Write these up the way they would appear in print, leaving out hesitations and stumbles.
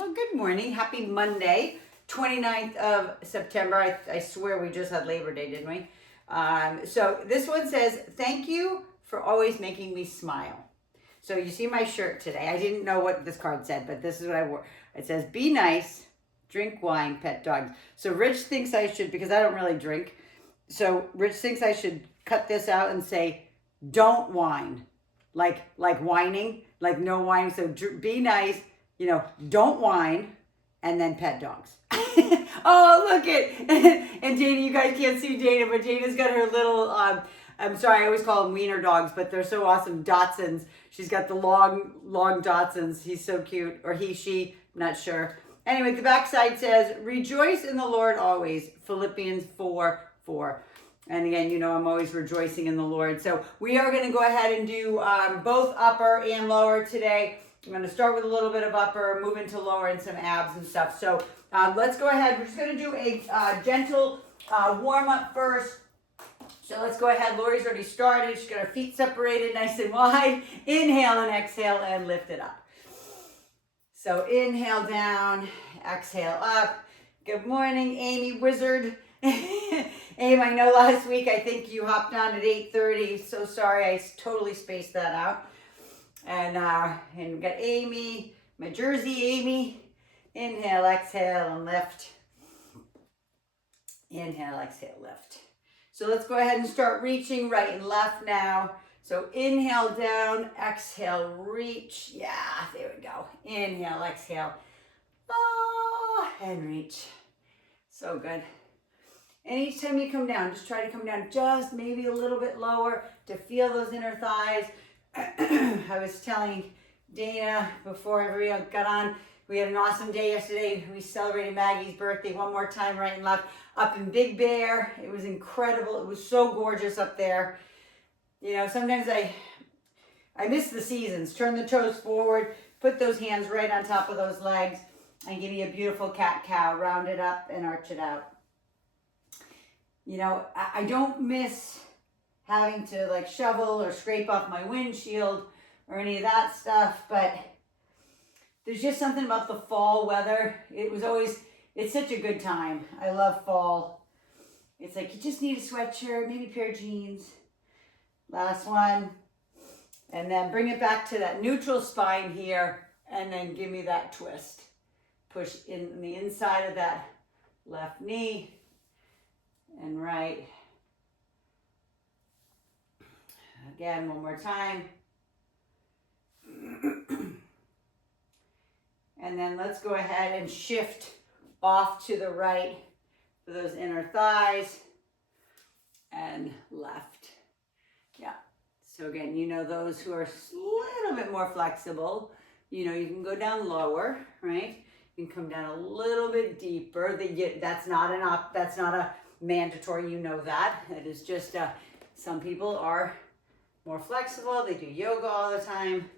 Well, good morning. Happy Monday, 29th of September. I swear we just had Labor Day, didn't we? So this one says, thank you for always making me smile. So you see my shirt today. I didn't know what this card said, but this is what I wore. It says, be nice, drink wine, pet dogs. So Rich thinks I should, because I don't really drink. So Rich thinks I should cut this out and say, don't whine. Like whining, like no whining. So be nice. Don't whine, and then pet dogs. Oh, look it. And Dana, you guys can't see Dana, but Dana's got her little, I'm sorry, I always call them wiener dogs, but they're so awesome, Dachshunds. She's got the long Dachshunds. He's so cute. Or he, she, not sure. Anyway, the backside says, rejoice in the Lord always, Philippians 4:4. And again, I'm always rejoicing in the Lord. So we are going to go ahead and do both upper and lower today. I'm going to start with a little bit of upper, move into lower and some abs and stuff. So let's go ahead. We're just going to do a gentle warm up first. So let's go ahead. Lori's already started. She's got her feet separated nice and wide. Inhale and exhale and lift it up. So inhale down, exhale up. Good morning, Amy Wizard. Aim, I know last week I think you hopped on at 8:30. So sorry, I totally spaced that out. And we got Amy, my Jersey Amy. Inhale, exhale, and lift. Inhale, exhale, lift. So let's go ahead and start reaching right and left now. So inhale down, exhale, reach. Yeah, there we go. Inhale, exhale. And reach. So good. And each time you come down, just try to come down just maybe a little bit lower to feel those inner thighs. I was telling Dana before everyone got on, we had an awesome day yesterday. We celebrated Maggie's birthday one more time, right and left, up in Big Bear. It was incredible. It was so gorgeous up there. Sometimes I miss the seasons. Turn the toes forward, put those hands right on top of those legs, and give me a beautiful cat-cow. Round it up and arch it out. I don't miss having to shovel or scrape off my windshield or any of that stuff, but there's just something about the fall weather. It's such a good time. I love fall. It's like you just need a sweatshirt, maybe a pair of jeans. Last one. And then bring it back to that neutral spine here, and then give me that twist. Push in the inside of that left knee and right. Again, one more time. And then let's go ahead and shift off to the right for those inner thighs and left. Yeah. So again, those who are a little bit more flexible, you can go down lower, right? You can come down a little bit deeper. That's not a mandatory, that. It is just some people are more flexible. They do yoga all the time.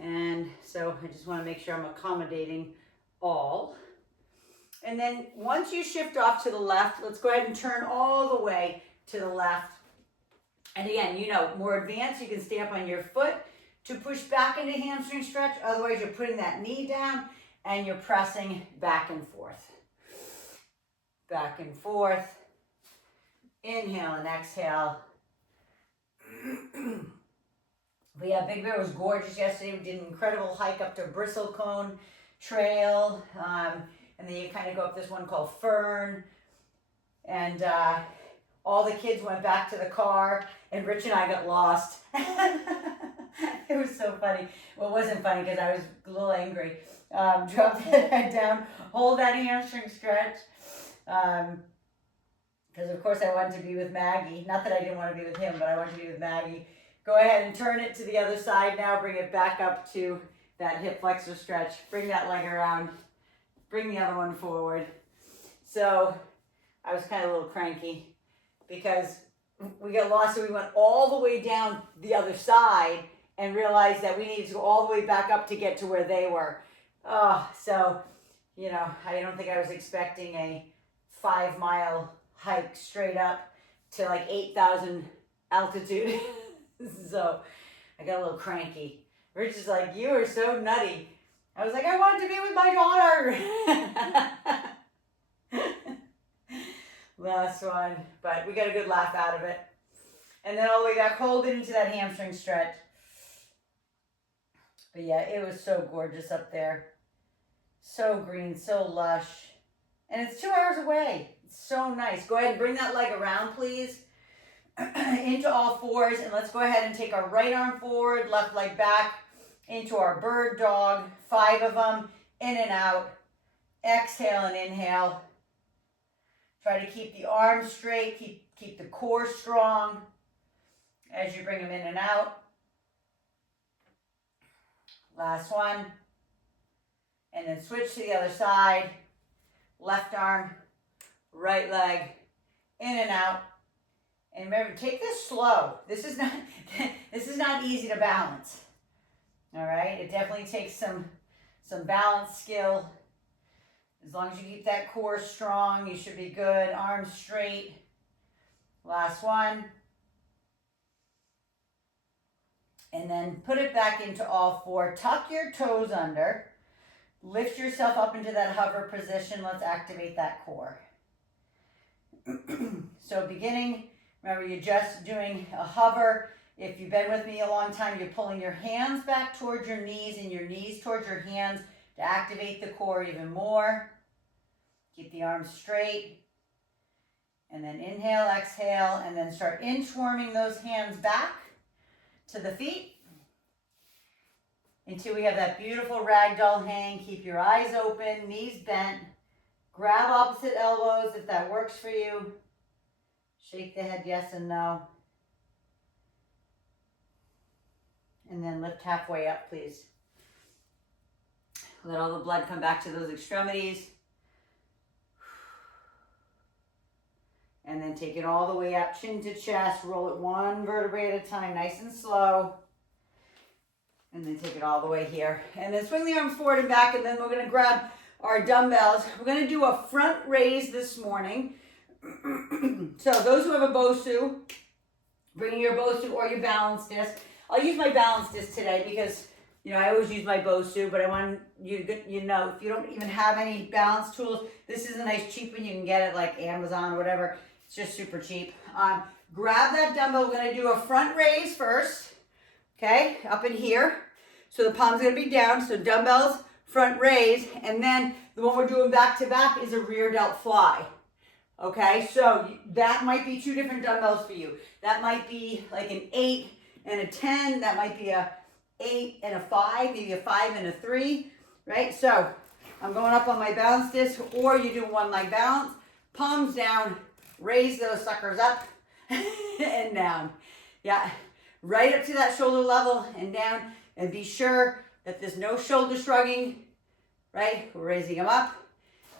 And so I just want to make sure I'm accommodating all. And then once you shift off to the left, let's go ahead and turn all the way to the left. And again, more advanced, you can stay up on your foot to push back into hamstring stretch. Otherwise, you're putting that knee down and you're pressing back and forth. Back and forth. Inhale and exhale. But yeah, Big Bear was gorgeous yesterday. We did an incredible hike up to Bristlecone Trail. And then you kind of go up this one called Fern. And all the kids went back to the car, and Rich and I got lost. It was so funny. Well, it wasn't funny because I was a little angry. Drop that head down, hold that hamstring stretch. Because of course I wanted to be with Maggie. Not that I didn't want to be with him, but I wanted to be with Maggie. Go ahead and turn it to the other side now. Bring it back up to that hip flexor stretch. Bring that leg around. Bring the other one forward. So I was kind of a little cranky because we got lost. So we went all the way down the other side and realized that we needed to go all the way back up to get to where they were. So, I don't think I was expecting a 5-mile hike straight up to 8,000 altitude. So I got a little cranky. Rich is like, you are so nutty. I was like, I wanted to be with my daughter. Last one, but we got a good laugh out of it. And then all the way back, hold it into that hamstring stretch. But yeah, it was so gorgeous up there. So green, so lush. And it's 2 hours away. It's so nice. Go ahead and bring that leg around, please. Into all fours. And let's go ahead and take our right arm forward, left leg back into our bird dog. 5 of them, in and out. Exhale and inhale. Try to keep the arms straight, keep the core strong as you bring them in and out. Last one. And then switch to the other side. Left arm, right leg, in and out. And remember, take this slow. This is not easy to balance. All right? It definitely takes some balance skill. As long as you keep that core strong, you should be good. Arms straight. Last one. And then put it back into all 4. Tuck your toes under. Lift yourself up into that hover position. Let's activate that core. So beginning, remember you're just doing a hover. If you've been with me a long time, you're pulling your hands back towards your knees and your knees towards your hands to activate the core even more. Keep the arms straight. And then inhale, exhale, and then start inchworming those hands back to the feet until we have that beautiful ragdoll hang. Keep your eyes open, knees bent. Grab opposite elbows if that works for you. Shake the head yes and no. And then lift halfway up, please. Let all the blood come back to those extremities. And then take it all the way up, chin to chest. Roll it 1 vertebrae at a time, nice and slow. And then take it all the way here. And then swing the arms forward and back, and then we're going to grab our dumbbells. We're going to do a front raise this morning. So those who have a Bosu, bring your Bosu or your balance disc. I'll use my balance disc today because, you know, I always use my Bosu, but I want you to, you know, if you don't even have any balance tools, this is a nice cheap one. You can get it like Amazon or whatever. It's just super cheap. Grab that dumbbell. We're going to do a front raise first. Okay, up in here. So the palm's going to be down. So dumbbells, front raise. And then the one we're doing back to back is a rear delt fly. Okay, so that might be 2 different dumbbells for you. That might be like an 8 and a 10. That might be a 8 and a 5, maybe a 5 and a 3, right? So I'm going up on my balance disc, or you do one leg balance, palms down, raise those suckers up and down. Yeah, right up to that shoulder level and down, and be sure that there's no shoulder shrugging, right? We're raising them up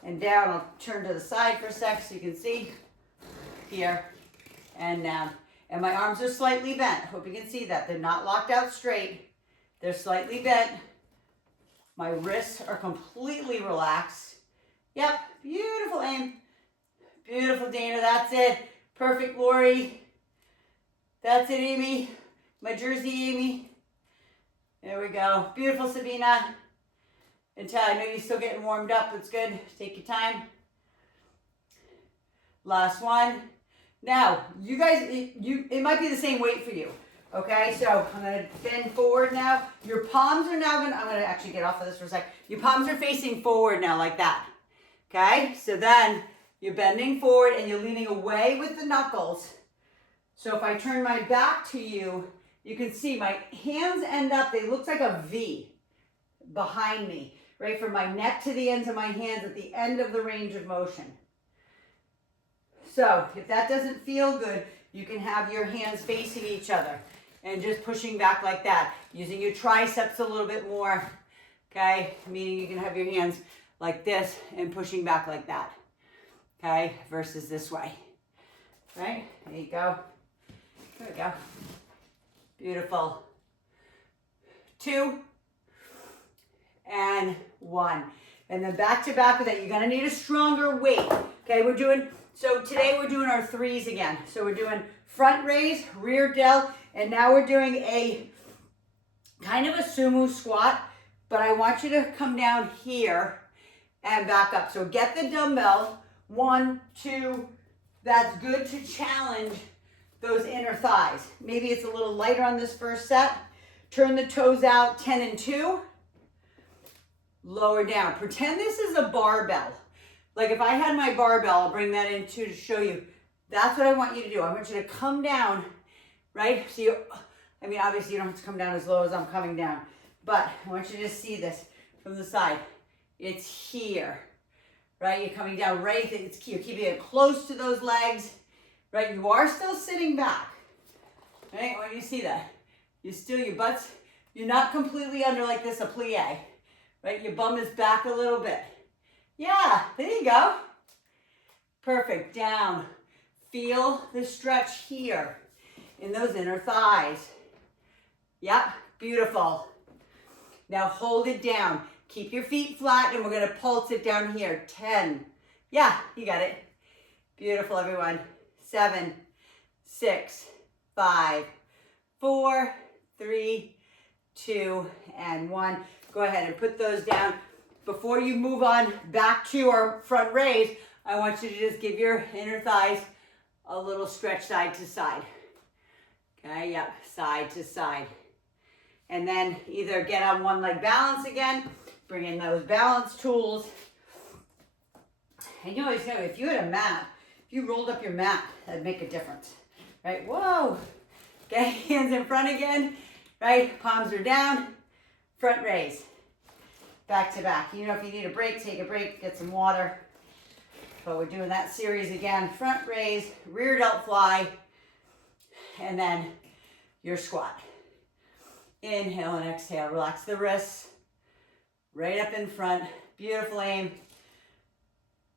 and down. I'll turn to the side for a sec so you can see here and down. And my arms are slightly bent. Hope you can see that. They're not locked out straight. They're slightly bent. My wrists are completely relaxed. Yep, beautiful aim. Beautiful, Dana, that's it. Perfect, Lori. That's it, Amy. My Jersey Amy. There we go. Beautiful, Sabina. Until I know you're still getting warmed up. It's good. Take your time. Last one. Now, you guys, it might be the same weight for you. Okay, so I'm going to bend forward now. Your palms are now going to, I'm going to actually get off of this for a sec. Your palms are facing forward now like that. Okay, so then you're bending forward and you're leaning away with the knuckles. So if I turn my back to you, you can see my hands end up, they look like a V behind me, right? From my neck to the ends of my hands at the end of the range of motion. So if that doesn't feel good, you can have your hands facing each other and just pushing back like that, using your triceps a little bit more, okay? Meaning you can have your hands like this and pushing back like that, okay? Versus this way, right? There you go. There we go. Beautiful. 2 and 1. And then back to back with that. You're going to need a stronger weight, okay? So today we're doing our 3s again. So we're doing front raise, rear delt, and now we're doing a kind of a sumo squat, but I want you to come down here and back up. So get the dumbbell, 1, 2, that's good to challenge those inner thighs. Maybe it's a little lighter on this first set. Turn the toes out, 10 and 2. Lower down. Pretend this is a barbell. Like if I had my barbell, I'll bring that in too to show you. That's what I want you to do. I want you to come down, right? So you, I mean, obviously you don't have to come down as low as I'm coming down, but I want you to see this from the side. It's here, right? You're coming down right, it's you're keeping it close to those legs, right? You are still sitting back, right? When you see that, you still, your butt's, you're not completely under like this, a plie, right? Your bum is back a little bit. Yeah, there you go. Perfect, down. Feel the stretch here in those inner thighs. Yep, beautiful. Now hold it down. Keep your feet flat and we're gonna pulse it down here. 10. Yeah, you got it. Beautiful, everyone. 7, 6, 5, 4, 3, 2, and 1. Go ahead and put those down. Before you move on back to our front raise, I want you to just give your inner thighs a little stretch side to side. Okay, yep, side to side. And then either get on one leg balance again, bring in those balance tools. And you always know, if you had a mat, if you rolled up your mat, that'd make a difference, right? Whoa, okay, hands in front again, right? Palms are down, front raise, back to back. You know, if you need a break, take a break, get some water. But we're doing that series again. Front raise, rear delt fly, and then your squat. Inhale and exhale, relax the wrists, right up in front. Beautiful aim.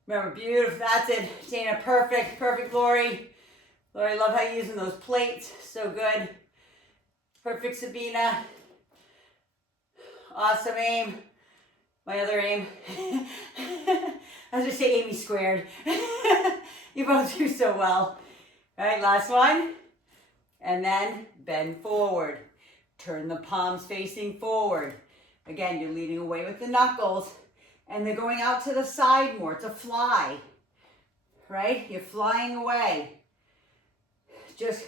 Remember, beautiful, that's it. Dana, perfect, perfect, Lori. Lori, love how you're using those plates, so good. Perfect, Sabina. Awesome aim. My other aim. I was just say Amy squared. You both do so well. All right, last one. And then bend forward. Turn the palms facing forward. Again, you're leading away with the knuckles and they're going out to the side more. It's a fly, right? You're flying away. Just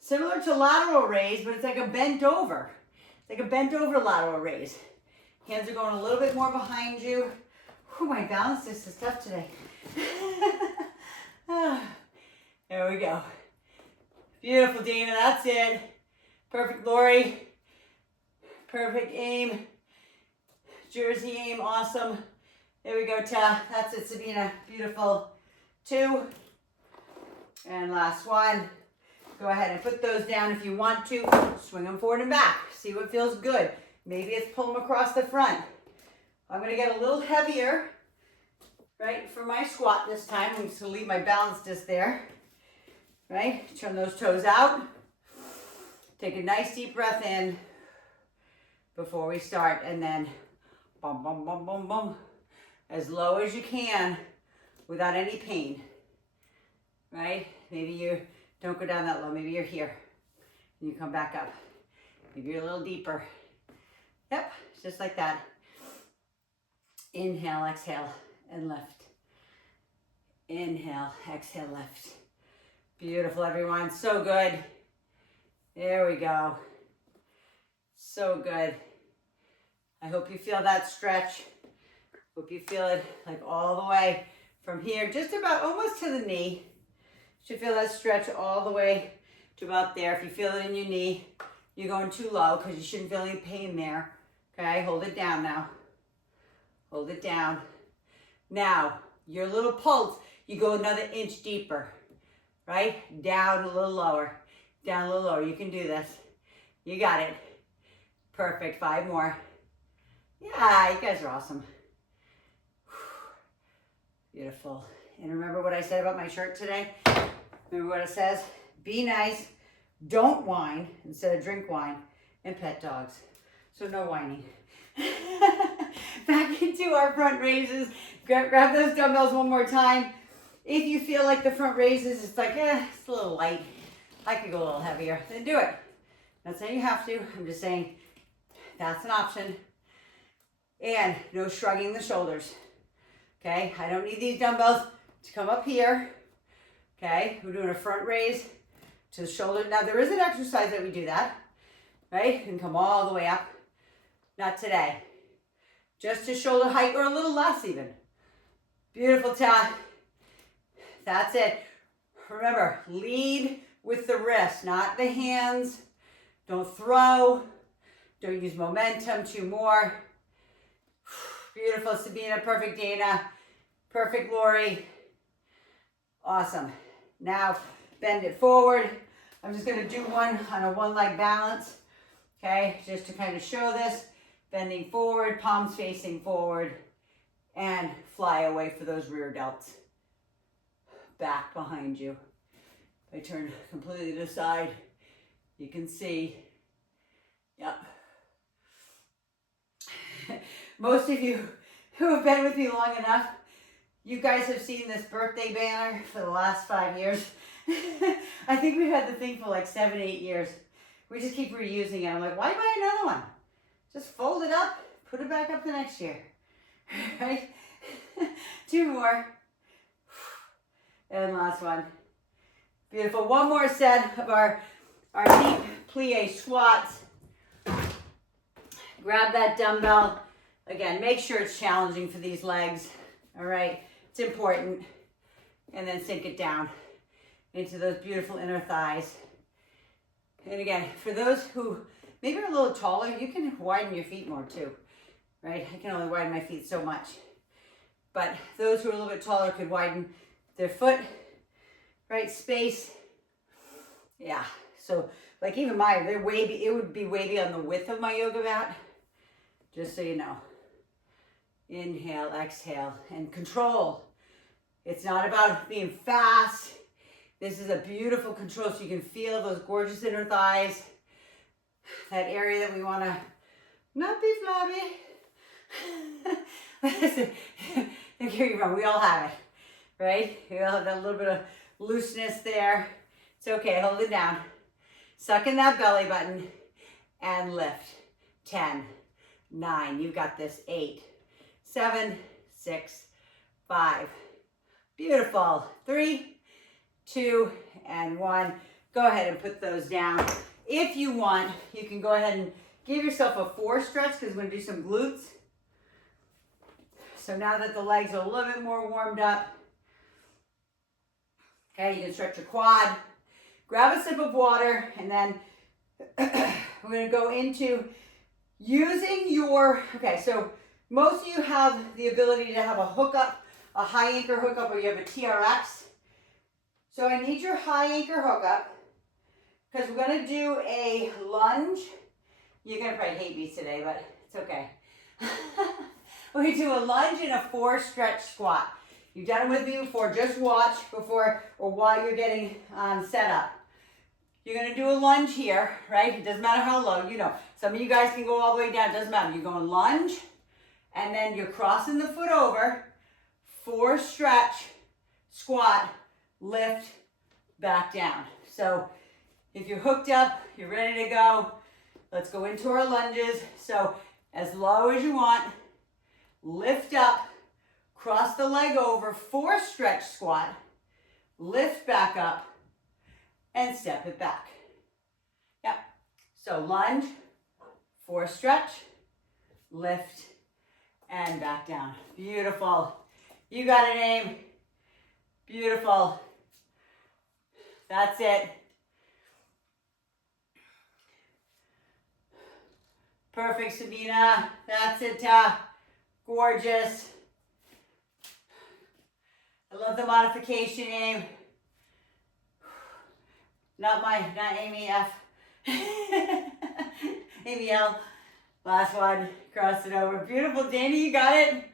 similar to lateral raise, but it's like a bent over. It's like a bent over lateral raise. Hands are going a little bit more behind you. Whew, my balance disc is tough today. There we go. Beautiful, Dana, that's it. Perfect, Lori. Perfect aim. Jersey aim, awesome. There we go, Ta. That's it, Sabina. Beautiful. 2. And last one. Go ahead and put those down if you want to. Swing them forward and back. See what feels good. Maybe it's pull them across the front. I'm going to get a little heavier, right, for my squat this time. I'm just going to leave my balance disc there, right? Turn those toes out. Take a nice deep breath in before we start, and then bum, bum, bum, bum, bum, as low as you can without any pain, right? Maybe you don't go down that low. Maybe you're here and you come back up. Maybe you're a little deeper. Yep, just like that. Inhale, exhale, and lift. Inhale, exhale, lift. Beautiful, everyone. So good. There we go. So good. I hope you feel that stretch. Hope you feel it like all the way from here, just about almost to the knee. You should feel that stretch all the way to about there. If you feel it in your knee, you're going too low because you shouldn't feel any pain there. Okay, hold it down now. Hold it down. Now, your little pulse, you go another inch deeper, right? Down a little lower, down a little lower. You can do this. You got it. Perfect, 5 more. Yeah, you guys are awesome. Beautiful. And remember what I said about my shirt today? Remember what it says? Be nice, don't whine, instead of drink wine, and pet dogs. So no whining. Back into our front raises. Grab those dumbbells one more time. If you feel like the front raises, it's like, it's a little light. I could go a little heavier. Then do it. Not saying you have to. I'm just saying that's an option. And no shrugging the shoulders. Okay, I don't need these dumbbells to come up here. Okay, we're doing a front raise to the shoulder. Now there is an exercise that we do that, right? And come all the way up. Not today. Just to shoulder height or a little less even. Beautiful, Ta. That's it. Remember, lead with the wrist, not the hands. Don't throw. Don't use momentum. 2 more. Beautiful, Sabina. Perfect, Dana. Perfect, Lori. Awesome. Now, bend it forward. I'm just going to do one on a one-leg balance. Okay, just to kind of show this. Bending forward, palms facing forward, and fly away for those rear delts. Back behind you. If I turn completely to the side, you can see. Yep. Most of you who have been with me long enough, you guys have seen this birthday banner for the last 5 years. I think we've had the thing for like 7, 8 years. We just keep reusing it. I'm like, why buy another one? Just fold it up, put it back up the next year. Right? 2 more. And last one. Beautiful. One more set of our deep plie squats. Grab that dumbbell. Again, make sure it's challenging for these legs. All right? It's important. And then sink it down into those beautiful inner thighs. And again, for those who maybe are a little taller, you can widen your feet more too, right? I can only widen my feet so much. But those who are a little bit taller could widen their foot, right? Space. Yeah. So like even mine, they're wavy. It would be wavy on the width of my yoga mat, just so you know. Inhale, exhale, and control. It's not about being fast. This is a beautiful control so you can feel those gorgeous inner thighs. That area that we want to not be flabby. Listen, don't get me wrong, we all have it, right? We all have that little bit of looseness there. It's okay, hold it down. Suck in that belly button and lift. 10, 9, you've got this. 8, 7, 6, 5. Beautiful. 3, 2, and 1. Go ahead and put those down. If you want, you can go ahead and give yourself a 4 stretch because we're going to do some glutes. So now that the legs are a little bit more warmed up, okay, you can stretch your quad. Grab a sip of water, and then we're going to go into using your, okay, so most of you have the ability to have a hookup, a high anchor hookup, or you have a TRX. So I need your high anchor hookup because we're going to do a lunge. You're going to probably hate me today, but it's okay. We're going to do a lunge and a 4 stretch squat. You've done it with me before. Just watch before or while you're getting set up. You're going to do a lunge here, right? It doesn't matter how low. You know, some of you guys can go all the way down. It doesn't matter. You're going lunge, and then you're crossing the foot over. 4 stretch, squat, lift, back down. So if you're hooked up, you're ready to go. Let's go into our lunges. So as low as you want, lift up, cross the leg over, 4 stretch squat, lift back up, and step it back. Yep. So lunge, 4 stretch, lift, and back down. Beautiful. You got it, Aim. Beautiful. That's it. Perfect, Sabina. That's it, gorgeous. I love the modification, Aim. Not Amy F. Amy L. Last one. Cross it over. Beautiful, Danny, you got it.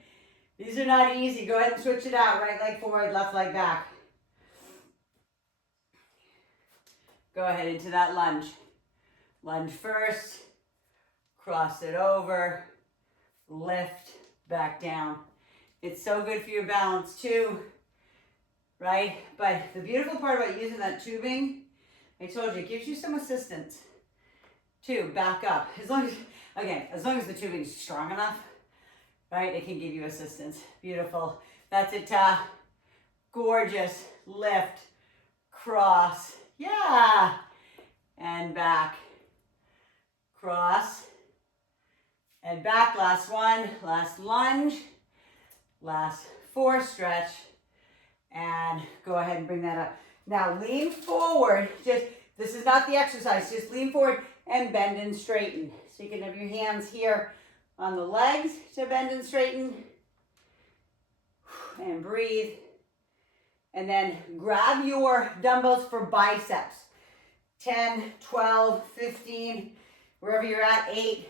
These are not easy. Go ahead and switch it out. Right leg forward, left leg back. Go ahead into that lunge. Lunge first. Cross it over. Lift, back down. It's so good for your balance too, right? But the beautiful part about using that tubing, I told you, it gives you some assistance too, back up. As long as the tubing is strong enough, right? It can give you assistance. Beautiful. That's it. Gorgeous. Lift, cross, yeah, and back, cross, and back. Last one, last lunge, last 4 stretch, and go ahead and bring that up. Now lean forward, this is not the exercise, just lean forward and bend and straighten. So you can have your hands here on the legs to bend and straighten, and breathe. And then grab your dumbbells for biceps. 10, 12, 15, wherever you're at, 8,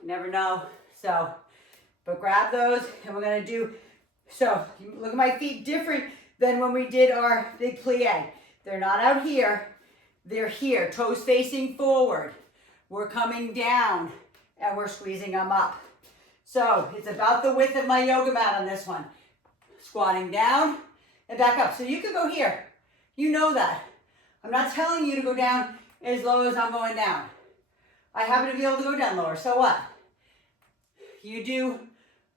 you never know. So, but grab those and we're gonna do, so look at my feet, different than when we did our big plie. They're not out here, they're here, toes facing forward. We're coming down and we're squeezing them up. So it's about the width of my yoga mat on this one. Squatting down and back up. So you could go here. You know that. I'm not telling you to go down as low as I'm going down. I happen to be able to go down lower. So what? You do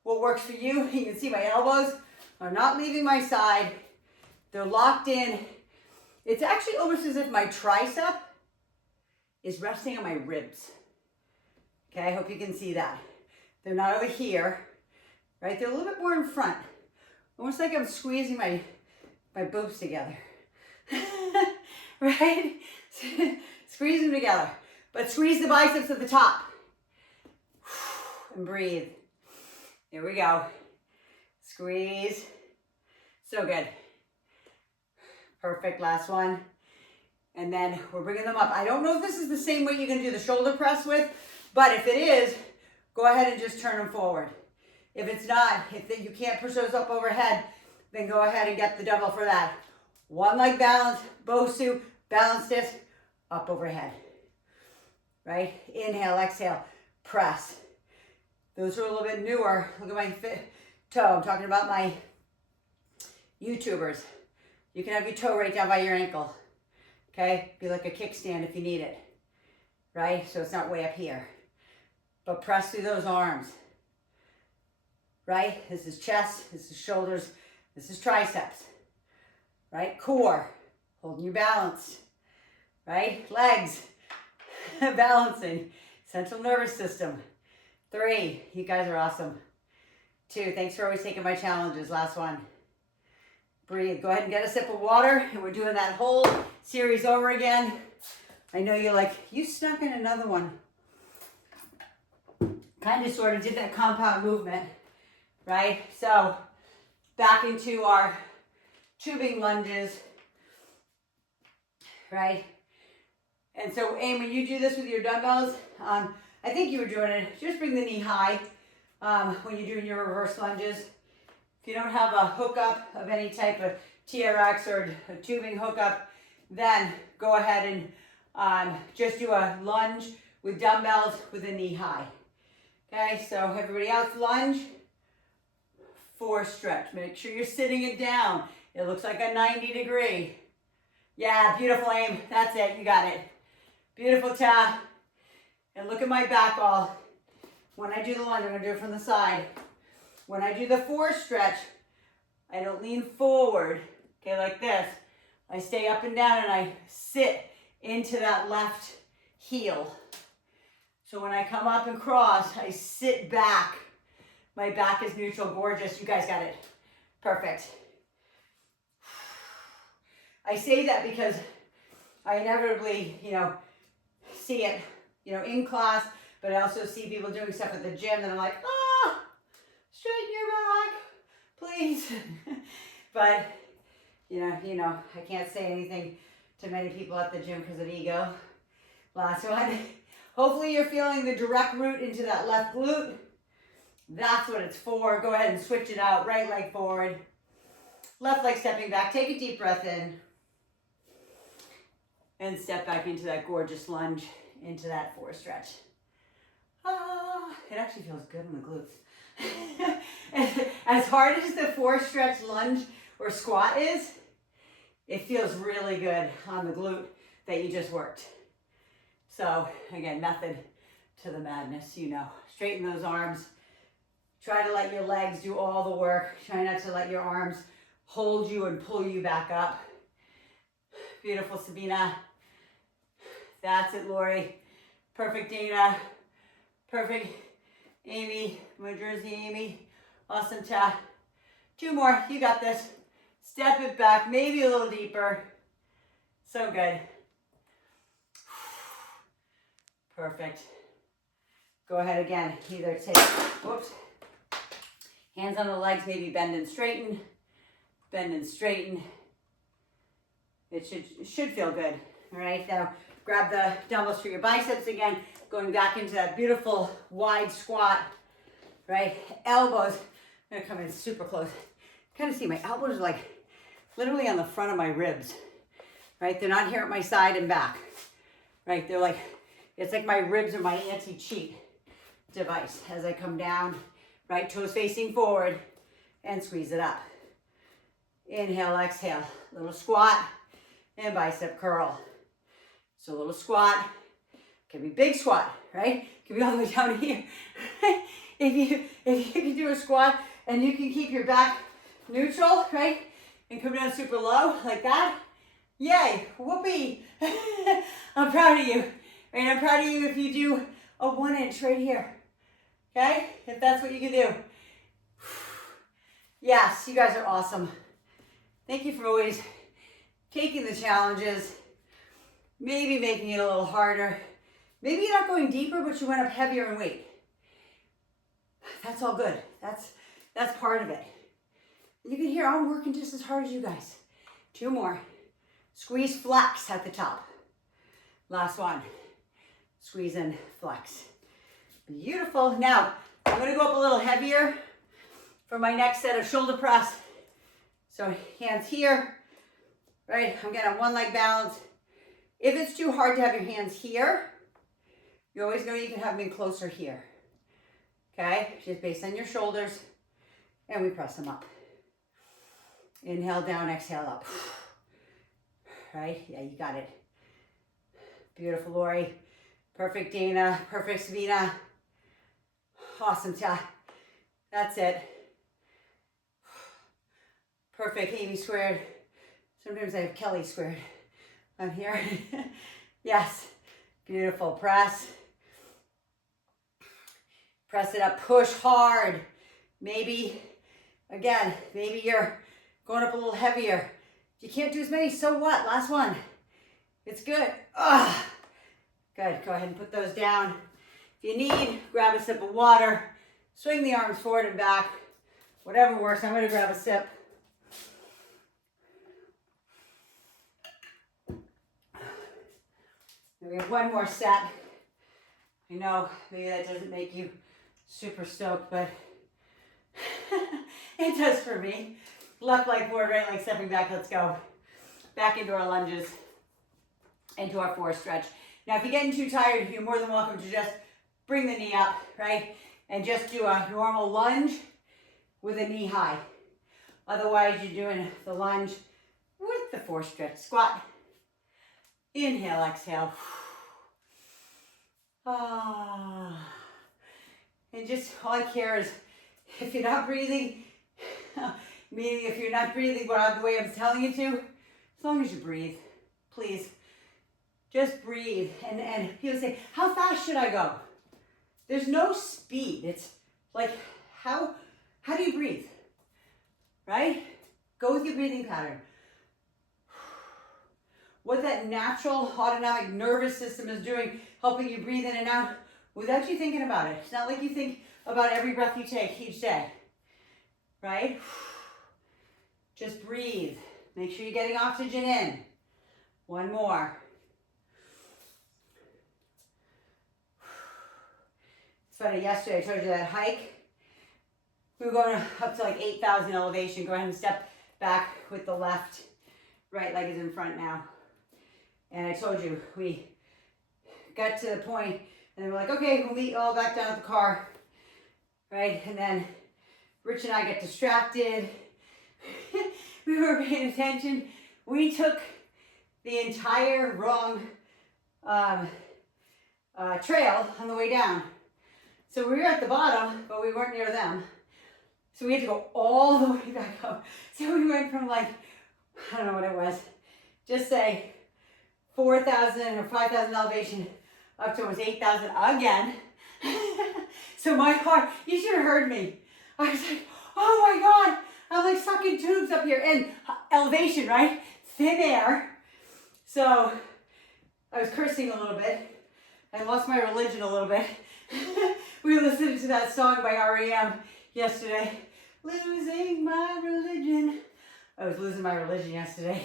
what works for you. You can see my elbows are not leaving my side. They're locked in. It's actually almost as if my tricep is resting on my ribs. Okay, I hope you can see that. They're not over here, right? They're a little bit more in front. Almost like I'm squeezing my boobs together. Right? Squeeze them together. But squeeze the biceps at the top. And breathe. Here we go. Squeeze. So good. Perfect. Last one. And then we're bringing them up. I don't know if this is the same way you're going to do the shoulder press with, but if it is, go ahead and just turn them forward. If it's not, if you can't push those up overhead, then go ahead and get the dumbbell for that. One leg balance, Bosu, balance this, up overhead. Right? Inhale, exhale, press. Those are a little bit newer. Look at my toe. I'm talking about my YouTubers. You can have your toe right down by your ankle. Okay? Be like a kickstand if you need it. Right? So it's not way up here. But press through those arms. Right? This is chest, this is shoulders, this is triceps. Right? Core, holding your balance. Right? Legs, balancing. Central nervous system. 3, you guys are awesome. 2, thanks for always taking my challenges. Last one. Breathe. Go ahead and get a sip of water, and we're doing that whole series over again. I know you're like, you snuck in another one. Kind of sort of did that compound movement, right? So back into our tubing lunges, right? And so, Aim, when you do this with your dumbbells, I think you were doing it, just bring the knee high when you're doing your reverse lunges. If you don't have a hookup of any type of TRX or a tubing hookup, then go ahead and just do a lunge with dumbbells with a knee high. Okay, so everybody else, lunge, 4 stretch. Make sure you're sitting it down. It looks like a 90-degree. Yeah, beautiful, Aim. That's it, you got it. Beautiful, Ta. And look at my back all. When I do the lunge, I'm gonna do it from the side. When I do the 4 stretch, I don't lean forward, okay, like this. I stay up and down and I sit into that left heel. So when I come up and cross, I sit back. My back is neutral, gorgeous. You guys got it. Perfect. I say that because I inevitably, see it, in class, but I also see people doing stuff at the gym and I'm like, straighten your back, please. But, I can't say anything to many people at the gym because of ego. Last one. Hopefully you're feeling the direct root into that left glute. That's what it's for. Go ahead and switch it out. Right leg forward. Left leg stepping back. Take a deep breath in. And step back into that gorgeous lunge, into that 4 stretch. It actually feels good in the glutes. As hard as the 4 stretch lunge or squat is, it feels really good on the glute that you just worked. So again, method to the madness, Straighten those arms. Try to let your legs do all the work. Try not to let your arms hold you and pull you back up. Beautiful, Sabina. That's it, Lori. Perfect, Dana. Perfect, Amy. My Jersey, Amy. Awesome, Ta. 2 more. You got this. Step it back, maybe a little deeper. So good. Perfect. Go ahead again. Either take, whoops. Hands on the legs, maybe bend and straighten. Bend and straighten. It should feel good. All right, now grab the dumbbells for your biceps again. Going back into that beautiful wide squat, right? Elbows, I'm gonna come in super close. Kind of see my elbows are like literally on the front of my ribs, right? They're not here at my side and back, right? They're like, it's like my ribs are my anti-cheat device as I come down, right? Toes facing forward and squeeze it up. Inhale, exhale, little squat and bicep curl. So a little squat, can be big squat, right? Can be all the way down here. If you can do a squat and you can keep your back neutral, right? And come down super low like that, yay, whoopee. I'm proud of you, right? I'm proud of you if you do a 1 inch right here, okay? If that's what you can do. Yes, you guys are awesome. Thank you for always taking the challenges, maybe making it a little harder. Maybe you're not going deeper, but you went up heavier in weight. That's all good. That's part of it. You can hear I'm working just as hard as you guys. 2 more. Squeeze, flex at the top. Last one. Squeeze and flex. Beautiful. Now, I'm gonna go up a little heavier for my next set of shoulder press. So hands here, right? I'm getting a 1 leg balance. If it's too hard to have your hands here, you always know you can have them closer here. Okay, just based on your shoulders, and we press them up. Inhale down, exhale up. Right, yeah, you got it. Beautiful, Lori. Perfect, Dana. Perfect, Sabina. Awesome, Ta. That's it. Perfect, Amy squared. Sometimes I have Kelly squared on here. Yes, beautiful, press. Press it up, push hard. Maybe, again, maybe you're going up a little heavier. If you can't do as many, so what? Last one. It's good. Ugh. Good, go ahead and put those down. If you need, grab a sip of water. Swing the arms forward and back. Whatever works, I'm gonna grab a sip. We have 1 more set. I know maybe that doesn't make you super stoked, but it does for me. Left leg forward, right leg stepping back. Let's go. Back into our lunges, into our 4 stretch. Now, if you're getting too tired, you're more than welcome to just bring the knee up, right? And just do a normal lunge with a knee high. Otherwise, you're doing the lunge with the 4 stretch squat. Inhale, exhale. Ah. And just all I care is if you're not breathing, meaning if you're not breathing the way I'm telling you to, as long as you breathe, please. Just breathe. And people say, how fast should I go? There's no speed. It's like, how do you breathe? Right? Go with your breathing pattern. What that natural autonomic nervous system is doing, helping you breathe in and out without you thinking about it. It's not like you think about every breath you take each day, right? Just breathe. Make sure you're getting oxygen in. 1 more. It's funny, yesterday I told you that hike. We were going up to like 8,000 elevation. Go ahead and step back with the left. Right leg is in front now. And I told you, we got to the point and then we're like, okay, we'll meet all back down at the car, right? And then Rich and I get distracted. We were paying attention. We took the entire wrong trail on the way down. So we were at the bottom, but we weren't near them. So we had to go all the way back up. So we went from like, I don't know what it was, just say 4,000 or 5,000 elevation up to almost 8,000 again. So my heart, you should have heard me. I was like, oh my God, I'm like sucking tubes up here. And elevation, right? Thin air. So I was cursing a little bit. I lost my religion a little bit. We were listening to that song by R.E.M. yesterday. Losing my religion. I was losing my religion yesterday.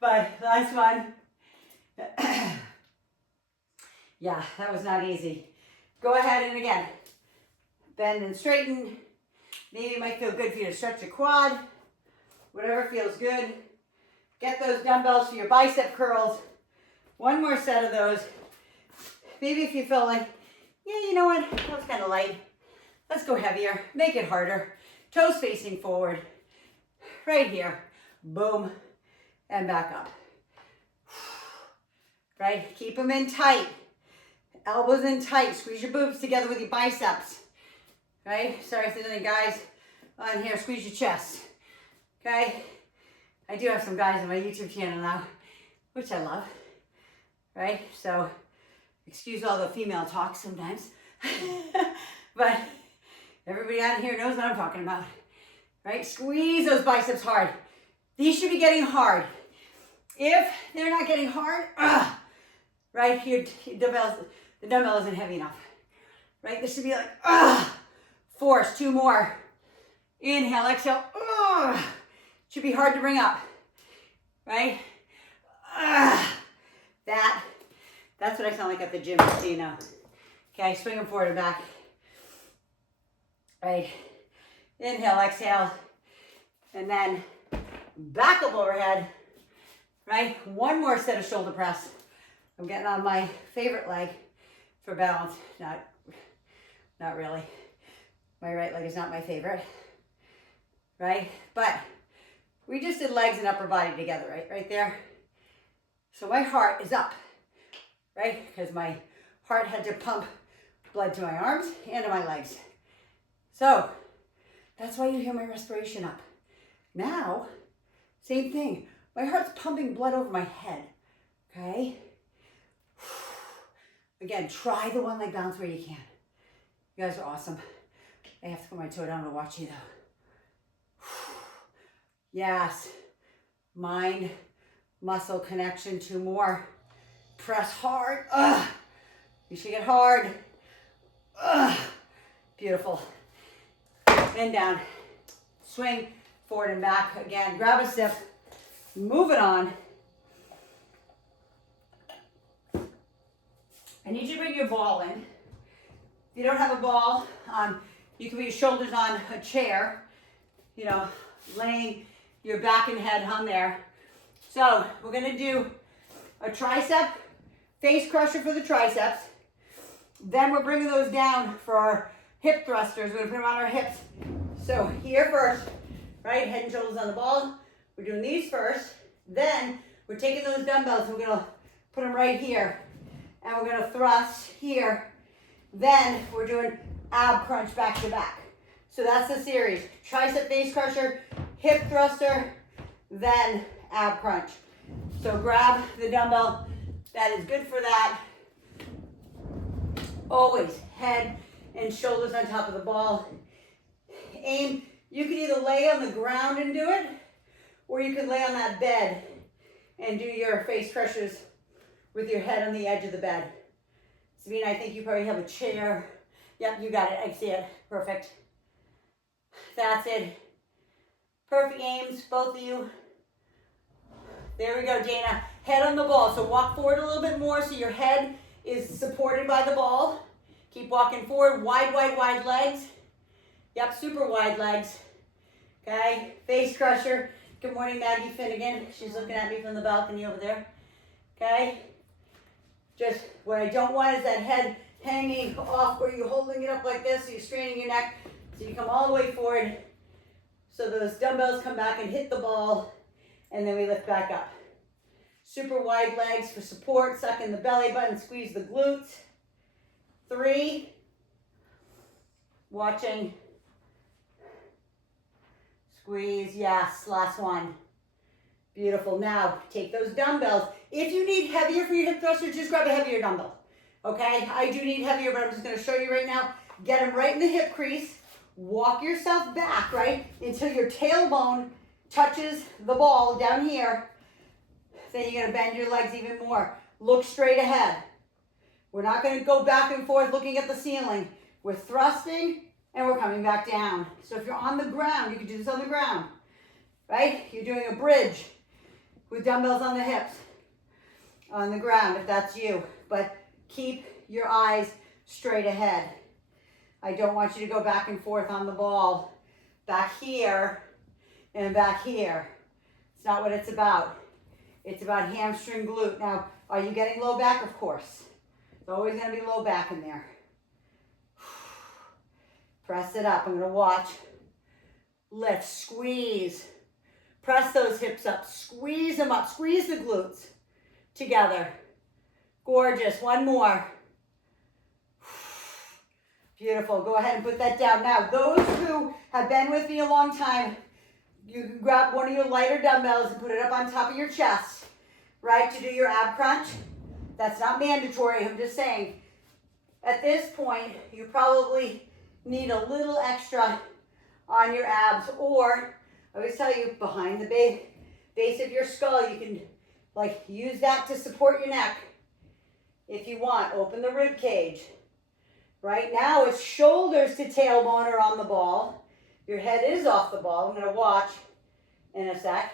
But last one. Yeah, that was not easy. Go ahead and again, bend and straighten. Maybe it might feel good for you to stretch your quad. Whatever feels good. Get those dumbbells for your bicep curls. One more set of those. Maybe if you feel like, yeah, you know what, that was kind of light. Let's go heavier, make it harder. Toes facing forward. Right here, boom, and back up. Right, keep them in tight. Elbows in tight, squeeze your boobs together with your biceps. Right, sorry if there's any guys on here, squeeze your chest. Okay, I do have some guys on my YouTube channel now, which I love. Right, so excuse all the female talk sometimes. But everybody on here knows what I'm talking about. Right, squeeze those biceps hard. These should be getting hard. If they're not getting hard, right, the dumbbell isn't heavy enough. Right, this should be like, force, 2 more. Inhale, exhale, should be hard to bring up. Right, that's what I sound like at the gym, so you know. Okay, swing them forward and back. Right, inhale, exhale, and then back up overhead. Right, one more set of shoulder press. I'm getting on my favorite leg for balance. Not really. My right leg is not my favorite. Right, but we just did legs and upper body together, right there. So my heart is up, right? Because my heart had to pump blood to my arms and to my legs. So that's why you hear my respiration up. Now, same thing. My heart's pumping blood over my head, okay? Again, try the one leg balance where you can. You guys are awesome. I have to put my toe down to watch you though. Yes. Mind, muscle connection, 2 more. Press hard. You should get hard. Beautiful. Bend down. Swing forward and back. Again, grab a sip. Move it on. I need you to bring your ball in. If you don't have a ball, you can put your shoulders on a chair, laying your back and head on there. So we're gonna do a tricep face crusher for the triceps. Then we're bringing those down for our hip thrusters. We're gonna put them on our hips. So here first, right, head and shoulders on the ball. We're doing these first. Then we're taking those dumbbells and we're gonna put them right here. And we're gonna thrust here. Then we're doing ab crunch back to back. So that's the series. Tricep face crusher, hip thruster, then ab crunch. So grab the dumbbell that is good for that. Always head and shoulders on top of the ball. Aim, you can either lay on the ground and do it, or you can lay on that bed and do your face crushers with your head on the edge of the bed. Sabina, I think you probably have a chair. Yep, you got it, I see it, perfect. That's it. Perfect aims, both of you. There we go, Dana. Head on the ball, so walk forward a little bit more so your head is supported by the ball. Keep walking forward, wide, wide, wide legs. Yep, super wide legs. Okay, face crusher. Good morning, Maggie Finnegan. She's looking at me from the balcony over there. Okay, just what I don't want is that head hanging off where you're holding it up like this, so you're straining your neck. So you come all the way forward, so those dumbbells come back and hit the ball, and then we lift back up. Super wide legs for support, suck in the belly button, squeeze the glutes. 3. Watching. Squeeze, yes, last one. Beautiful. Now, take those dumbbells. If you need heavier for your hip thrusters, just grab a heavier dumbbell. Okay? I do need heavier, but I'm just going to show you right now. Get them right in the hip crease. Walk yourself back, right, until your tailbone touches the ball down here. Then you're going to bend your legs even more. Look straight ahead. We're not going to go back and forth looking at the ceiling. We're thrusting and we're coming back down. So if you're on the ground, you can do this on the ground, right? You're doing a bridge with dumbbells on the hips, on the ground if that's you. But keep your eyes straight ahead. I don't want you to go back and forth on the ball, back here and back here. It's not what it's about. It's about hamstring glute. Now, are you getting low back? Of course. There's always going to be low back in there. Press it up. I'm going to watch. Lift, squeeze. Press those hips up. Squeeze them up. Squeeze the glutes together. Gorgeous. One more. Beautiful. Go ahead and put that down. Now, those who have been with me a long time, you can grab one of your lighter dumbbells and put it up on top of your chest, right, to do your ab crunch. That's not mandatory. I'm just saying, at this point, you probably need a little extra on your abs, or I always tell you, behind the base of your skull, you can like use that to support your neck if you want. Open the rib cage. Right now, it's shoulders to tailbone are on the ball. Your head is off the ball. I'm going to watch in a sec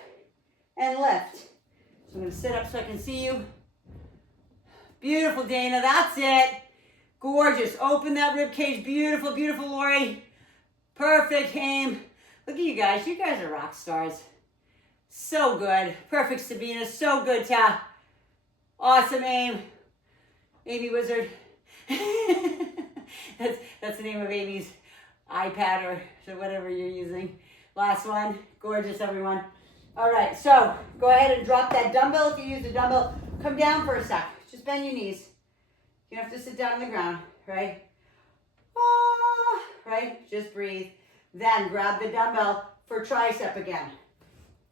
and lift. So I'm going to sit up so I can see you. Beautiful, Dana. That's it. Gorgeous. Open that rib cage. Beautiful, beautiful, Lori. Perfect, Aim. Look at you guys. You guys are rock stars. So good. Perfect, Sabina. So good, Ta. Awesome, Aim. Amy Wizard. That's the name of Amy's iPad or whatever you're using. Last one. Gorgeous, everyone. All right, so go ahead and drop that dumbbell. If you use the dumbbell, come down for a sec. Just bend your knees. You don't have to sit down on the ground, right? Ah, right? Just breathe. Then grab the dumbbell for tricep again.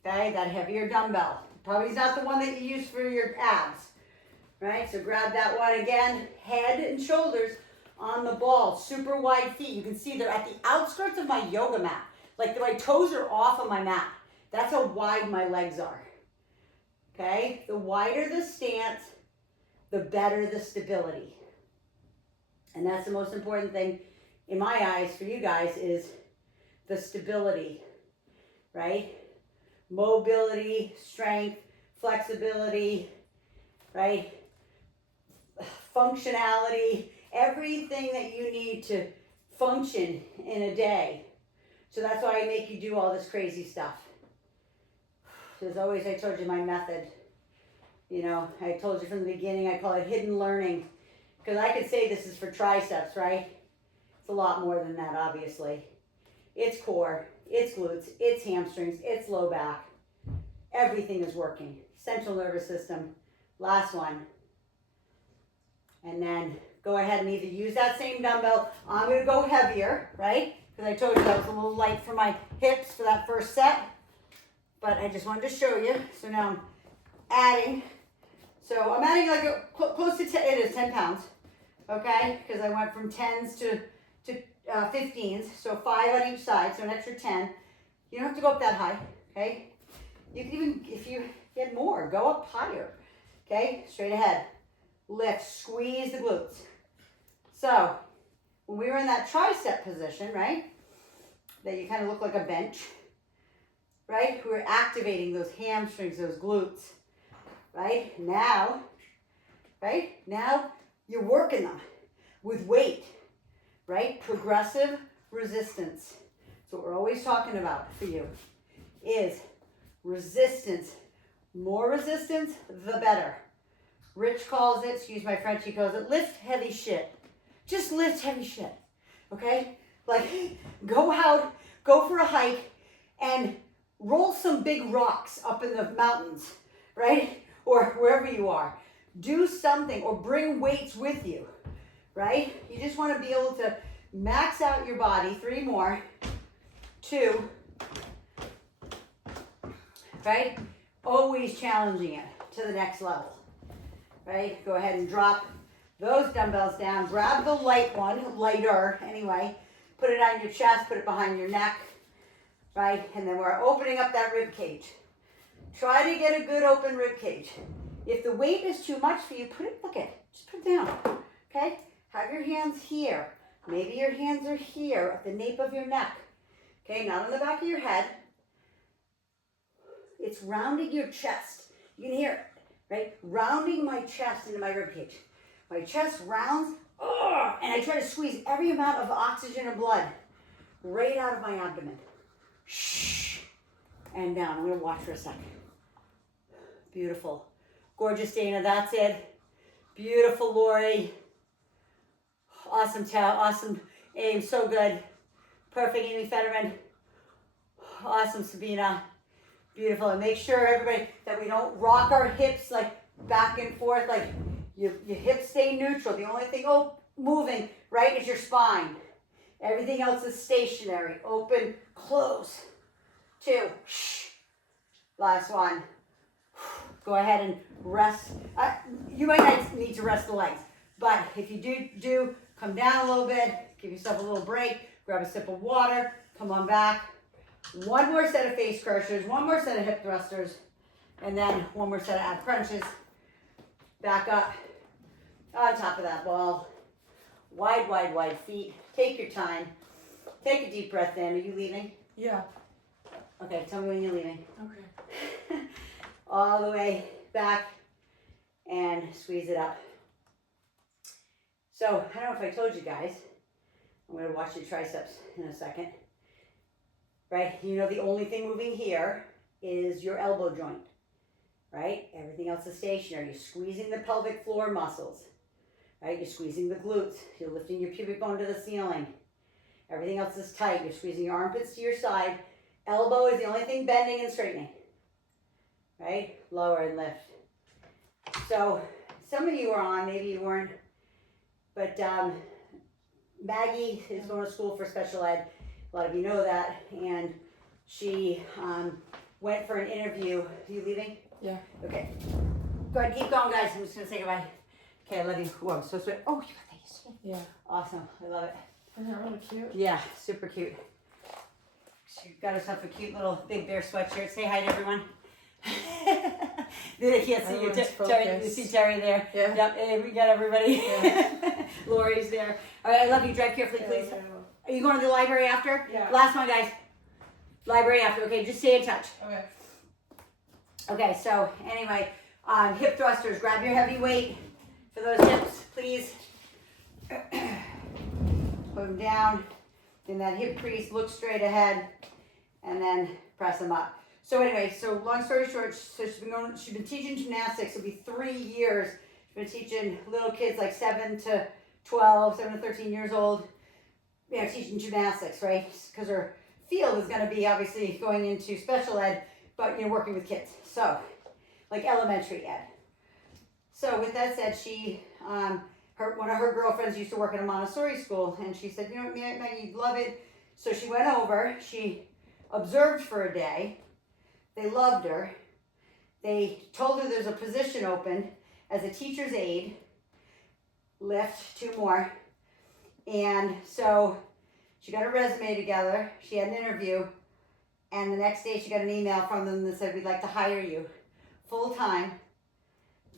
Okay, that heavier dumbbell. Probably not the one that you use for your abs, right? So grab that one again. Head and shoulders on the ball. Super wide feet. You can see they're at the outskirts of my yoga mat. Like my toes are off of my mat. That's how wide my legs are. Okay? The wider the stance, the better the stability. And that's the most important thing in my eyes for you guys is the stability, right? Mobility, strength, flexibility, right? Functionality, everything that you need to function in a day. So that's why I make you do all this crazy stuff. As always, I told you my method. You know, I told you from the beginning, I call it hidden learning. Because I could say this is for triceps, right? It's a lot more than that, obviously. It's core, it's glutes, it's hamstrings, it's low back. Everything is working. Central nervous system. Last one. And then go ahead and either use that same dumbbell. I'm going to go heavier, right? Because I told you that was a little light for my hips for that first set. But I just wanted to show you. So now I'm adding. So I'm adding like close to 10, it is 10 pounds. Okay? Because I went from 10s to 15s. So 5 on each side. So an extra 10. You don't have to go up that high. Okay? You can even, if you get more, go up higher. Okay? Straight ahead. Lift. Squeeze the glutes. So when we were in that tricep position, right? That you kind of look like a bench. Right? We're activating those hamstrings, those glutes. Right? Now, right? Now you're working them with weight. Right? Progressive resistance. So what we're always talking about for you is resistance. More resistance, the better. Rich calls it, excuse my French, he calls it, lift heavy shit. Just lift heavy shit. Okay? Like, go out, go for a hike, and roll some big rocks up in the mountains, right? Or wherever you are. Do something, or bring weights with you, right? You just want to be able to max out your body. 3 more. 2. Right? Always challenging it to the next level. Right? Go ahead and drop those dumbbells down. Grab the light one, lighter anyway. Put it on your chest, put it behind your neck. Right? And then we're opening up that rib cage. Try to get a good open rib cage. If the weight is too much for you, just put it down. Okay? Have your hands here. Maybe your hands are here at the nape of your neck. Okay, not on the back of your head. It's rounding your chest. You can hear it, right? Rounding my chest into my rib cage. My chest rounds, and I try to squeeze every amount of oxygen and blood right out of my abdomen. Shh. And down. I'm going to watch for a second. Beautiful. Gorgeous, Dana. That's it. Beautiful, Lori. Awesome, Tao. Awesome, Aim. So good. Perfect, Amy Fetterman. Awesome, Sabina. Beautiful. And make sure, everybody, that we don't rock our hips like back and forth. Like your hips stay neutral. The only thing moving, right, is your spine. Everything else is stationary. Open, close. 2. Last one. Go ahead and rest. You might not need to rest the legs, but if you do, come down a little bit, give yourself a little break, grab a sip of water, come on back. 1 more set of face crushers, 1 more set of hip thrusters, and then 1 more set of ab crunches. Back up on top of that ball. Wide, wide, wide feet. Take your time. Take a deep breath in. Are you leaving? Yeah. Okay, tell me when you're leaving. Okay. All the way back and squeeze it up. So, I don't know if I told you guys, I'm going to watch your triceps in a second. Right? You know, the only thing moving here is your elbow joint. Right? Everything else is stationary. You're squeezing the pelvic floor muscles. Right? You're squeezing the glutes. You're lifting your pubic bone to the ceiling. Everything else is tight. You're squeezing your armpits to your side. Elbow is the only thing bending and straightening. Right? Lower and lift. So, some of you are on, maybe you weren't, but Maggie is going to school for special ed. A lot of you know that, and she went for an interview. Are you leaving? Yeah. Okay. Go ahead, keep going, guys. I'm just going to say goodbye. Okay, I love you. Whoa, I'm so sweet. Oh, you got that yesterday? Yeah. Awesome. I love it. Isn't that really cute? Yeah, super cute. She got herself a cute little Big Bear sweatshirt. Say hi to everyone. They can't see you. Terry, you see Terry there? Yeah. Yep, hey, we got everybody. Yeah. Lori's there. All right, I love you. Drive carefully, please. Yeah. Are you going to the library after? Yeah. Last one, guys. Library after. Okay, just stay in touch. Okay. Okay, so anyway, hip thrusters. Grab your heavy weight for those hips, please. Put them down in that hip crease. Look straight ahead, and then press them up. So anyway, so long story short, so she's been teaching gymnastics. It'll be 3 years. She's been teaching little kids like 7 to 12, 7 to 13 years old. You know, teaching gymnastics, right? Because her field is going to be obviously going into special ed, but you know, working with kids. So, like elementary ed. So with that said, she, one of her girlfriends used to work at a Montessori school, and she said, you know, Maggie, you'd love it. So she went over. She observed for a day. They loved her. They told her there's a position open as a teacher's aide. Lift 2 more. And so she got her resume together. She had an interview. And the next day she got an email from them that said, we'd like to hire you full time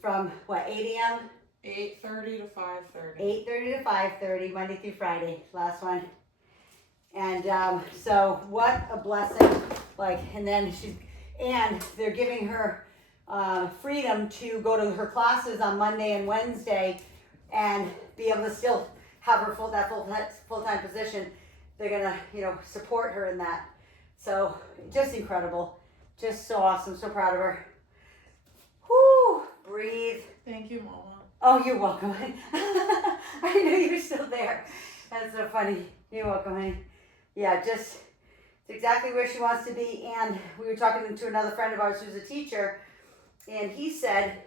from what, 8 a.m.? 8:30 to 5:30. 8:30 to 5:30, Monday through Friday. Last one. And so what a blessing. Like, and then they're giving her freedom to go to her classes on Monday and Wednesday and be able to still have her full-time position. They're gonna, support her in that. So just incredible, just so awesome, so proud of her. Whoo, breathe. Thank you, Mama. Oh, you're welcome. I knew you were still there. That's so funny. You're welcome, honey. Yeah, it's exactly where she wants to be. And we were talking to another friend of ours who's a teacher, and he said,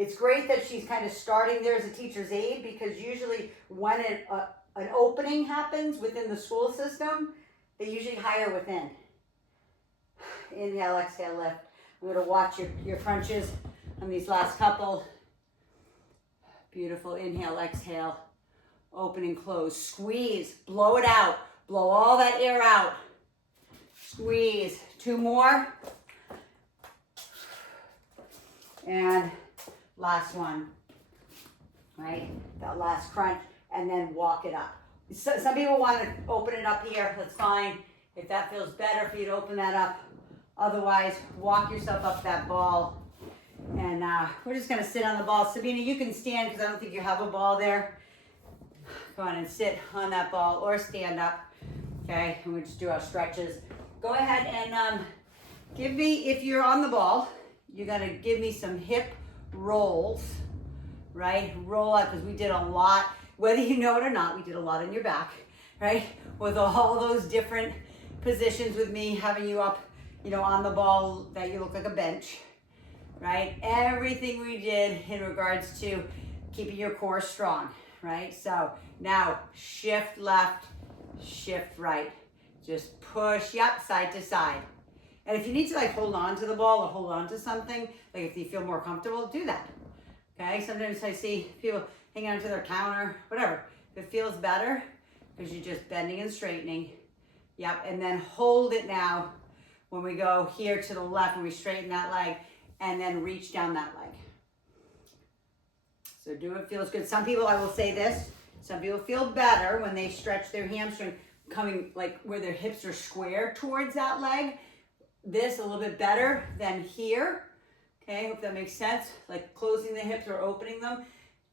It's great that she's kind of starting there as a teacher's aide, because usually when an opening happens within the school system, they usually hire within. Inhale, exhale, lift. I'm going to watch your crunches on these last couple. Beautiful. Inhale, exhale. Open and close. Squeeze. Blow it out. Blow all that air out. Squeeze. 2 more. And last one. Right? That last crunch. And then walk it up. So, some people want to open it up here. That's fine. If that feels better for you to open that up. Otherwise, walk yourself up that ball. And we're just going to sit on the ball. Sabina, you can stand because I don't think you have a ball there. Go on and sit on that ball or stand up. Okay, and we just do our stretches. Go ahead and give me, if you're on the ball, you're going to give me some hip rolls, right? Roll up, because we did a lot, whether you know it or not, we did a lot on your back, right? With all those different positions with me, having you up, you know, on the ball that you look like a bench, right? Everything we did in regards to keeping your core strong, right? So now shift left, shift right. Just push, yep, side to side. And if you need to like hold on to the ball or hold on to something, like if you feel more comfortable, do that. Okay, sometimes I see people hanging onto their counter, whatever. If it feels better, because you're just bending and straightening. Yep, and then hold it now when we go here to the left, when we straighten that leg, and then reach down that leg. So do it feels good. Some people, I will say this, some people feel better when they stretch their hamstring, coming like where their hips are square towards that leg. This a little bit better than here. Okay, hope that makes sense. Like closing the hips or opening them.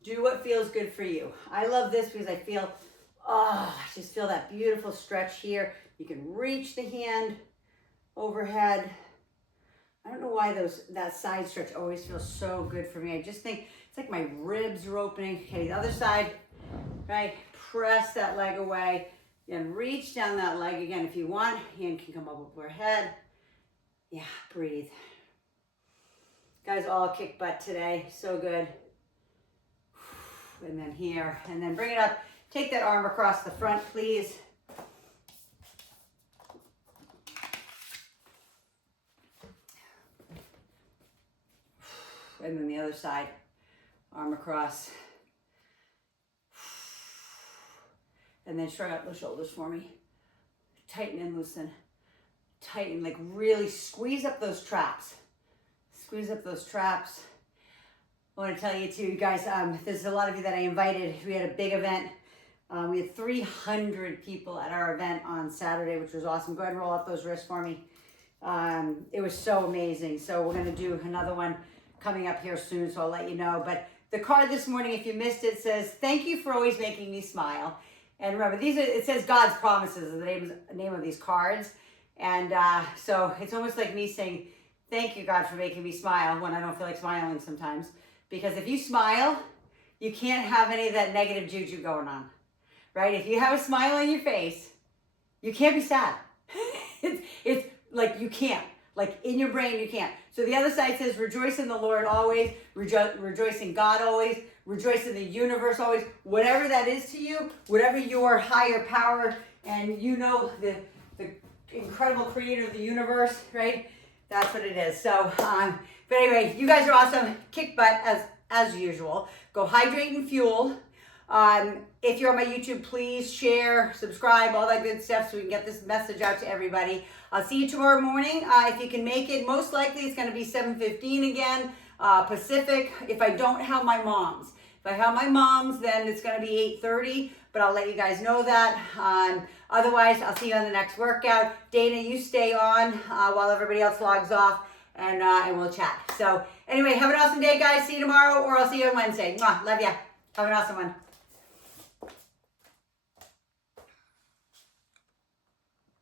Do what feels good for you. I love this because I feel, I just feel that beautiful stretch here. You can reach the hand overhead. I don't know why that side stretch always feels so good for me. I just think it's like my ribs are opening. Okay, the other side, right? Press that leg away and reach down that leg again. If you want, hand can come up overhead. Yeah, breathe. Guys, all kick butt today. So good. And then here, and then bring it up. Take that arm across the front, please. And then the other side, arm across. And then shrug out the shoulders for me. Tighten and loosen. Tighten, like really squeeze up those traps. Squeeze up those traps. I want to tell you too, guys, there's a lot of you that I invited. We had a big event. We had 300 people at our event on Saturday, which was awesome. Go ahead and roll up those wrists for me. It was so amazing. So we're going to do another one coming up here soon, so I'll let you know. But the card this morning, if you missed it, says, thank you for always making me smile. And remember, it says God's promises is the name of these cards. And so it's almost like me saying, thank you, God, for making me smile when I don't feel like smiling sometimes. Because if you smile, you can't have any of that negative juju going on, right? If you have a smile on your face, you can't be sad. it's like you can't. Like in your brain, you can't. So the other side says, rejoice in the Lord always, rejoice in God always, rejoice in the universe always. Whatever that is to you, whatever your higher power, and you know the incredible creator of the universe, right? That's what it is. So, but anyway, you guys are awesome. Kick butt as usual. Go hydrate and fuel. If you're on my YouTube, please share, subscribe, all that good stuff so we can get this message out to everybody. I'll see you tomorrow morning. If you can make it, most likely it's going to be 7:15 again, Pacific. If I don't have my moms. If I have my moms, then it's going to be 8:30, but I'll let you guys know that. Otherwise, I'll see you on the next workout. Dana, you stay on while everybody else logs off, and we'll chat. So anyway, have an awesome day, guys. See you tomorrow, or I'll see you on Wednesday. Mwah, love ya. Have an awesome one.